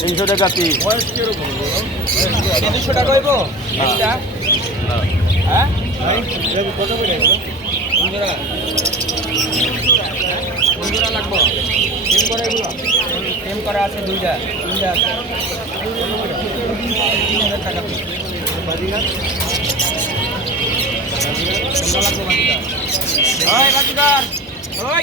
তিনশো টাকা তিনশো টাকা হ্যাঁ কত করে করা আছে দুইটা দুইটা আছে। তিন হাজার টাকা বাজিদার ওই